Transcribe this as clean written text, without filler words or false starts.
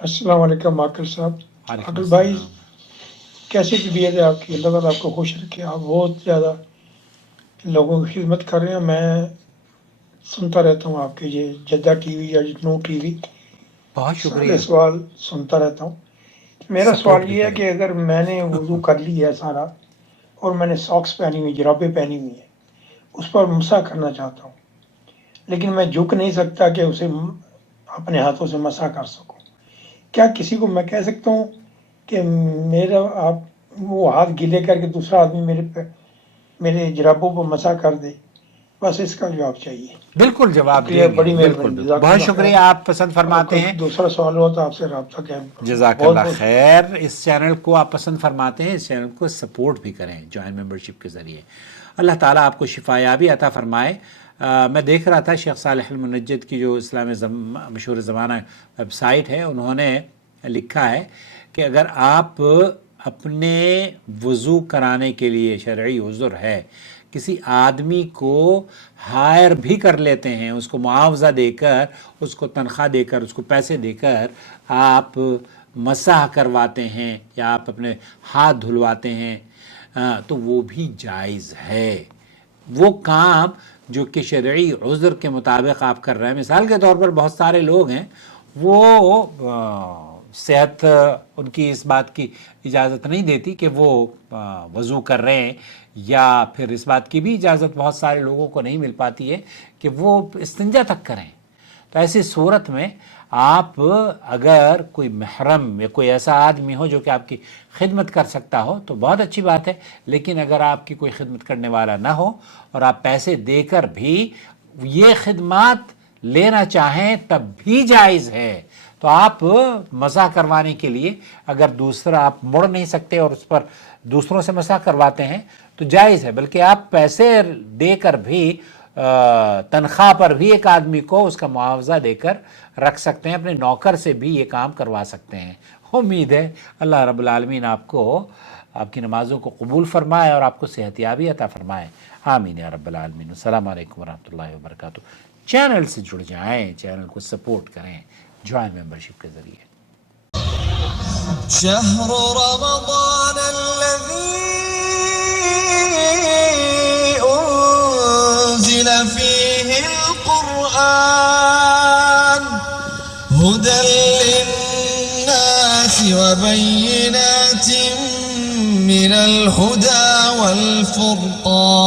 السلام علیکم عاقل صاحب. عاقل بھائی کیسی طبیعت ہے آپ کی؟ اللہ تعالیٰ آپ کو خوش رکھے. آپ بہت زیادہ لوگوں کی خدمت کر رہے ہیں. میں سنتا رہتا ہوں آپ کے یہ جدہ ٹی وی یا نو ٹی وی، بہت سارے شکریہ. سوال سنتا رہتا ہوں. میرا سپورٹ سوال بھی یہ ہے کریں. کہ اگر میں نے وضو کر لی ہے سارا اور میں نے ساکس پہنی ہوئی، جرابیں پہنی ہوئی ہیں، اس پر مسح کرنا چاہتا ہوں، لیکن میں جھک نہیں سکتا کہ اسے اپنے ہاتھوں سے مسح کر سکوں. کیا کسی کو میں کہہ سکتا ہوں کہ میرا آپ وہ ہاتھ گیلے کر کے دوسرا آدمی میرے جرابوں پر مسح کر دے؟ بس اس کا جواب چاہیے. بالکل جواب شکریہ، دیں گے. بڑی بالکل مہربانی، بالکل. جزاک بہت اللہ خیر. شکریہ. آپ پسند اگر فرماتے کوئی ہیں. دوسرا سوال ہو تو آپ سے رابطہ قائم کروں. جزاک بہت اللہ بہت خیر. اس چینل کو آپ پسند فرماتے ہیں، اس چینل کو سپورٹ بھی کریں جوائن ممبرشپ کے ذریعے. اللہ تعالیٰ آپ کو شفا یابی عطا فرمائے. میں دیکھ رہا تھا شیخ صالح المنجد کی جو اسلام مشہور زمانہ ویب سائٹ ہے، انہوں نے لکھا ہے کہ اگر آپ اپنے وضو کرانے کے لیے شرعی عذر ہے، کسی آدمی کو ہائر بھی کر لیتے ہیں، اس کو معاوضہ دے کر، اس کو تنخواہ دے کر، اس کو پیسے دے کر آپ مسح کرواتے ہیں یا آپ اپنے ہاتھ دھلواتے ہیں، تو وہ بھی جائز ہے. وہ کام جو کہ شرعی عذر کے مطابق آپ کر رہے ہیں. مثال کے طور پر بہت سارے لوگ ہیں وہ صحت ان کی اس بات کی اجازت نہیں دیتی کہ وہ وضو کر رہے ہیں، یا پھر اس بات کی بھی اجازت بہت سارے لوگوں کو نہیں مل پاتی ہے کہ وہ استنجا تک کریں. تو ایسی صورت میں آپ اگر کوئی محرم یا کوئی ایسا آدمی ہو جو کہ آپ کی خدمت کر سکتا ہو تو بہت اچھی بات ہے. لیکن اگر آپ کی کوئی خدمت کرنے والا نہ ہو اور آپ پیسے دے کر بھی یہ خدمات لینا چاہیں تب بھی جائز ہے. تو آپ مسح کروانے کے لیے اگر دوسرا آپ مڑ نہیں سکتے اور اس پر دوسروں سے مسح کرواتے ہیں تو جائز ہے. بلکہ آپ پیسے دے کر بھی تنخواہ پر بھی ایک آدمی کو اس کا معاوضہ دے کر رکھ سکتے ہیں، اپنے نوکر سے بھی یہ کام کروا سکتے ہیں. امید ہے اللہ رب العالمین آپ کو آپ کی نمازوں کو قبول فرمائے اور آپ کو صحت یابی عطا فرمائے. آمین یا رب العالمین. السلام علیکم ورحمۃ اللہ وبرکاتہ. چینل سے جڑ جائیں، چینل کو سپورٹ کریں جوائن ممبرشپ کے ذریعے. شهر رمضان الذي أنزل فيه القرآن هدى للناس وبينات من الهدى والفرقان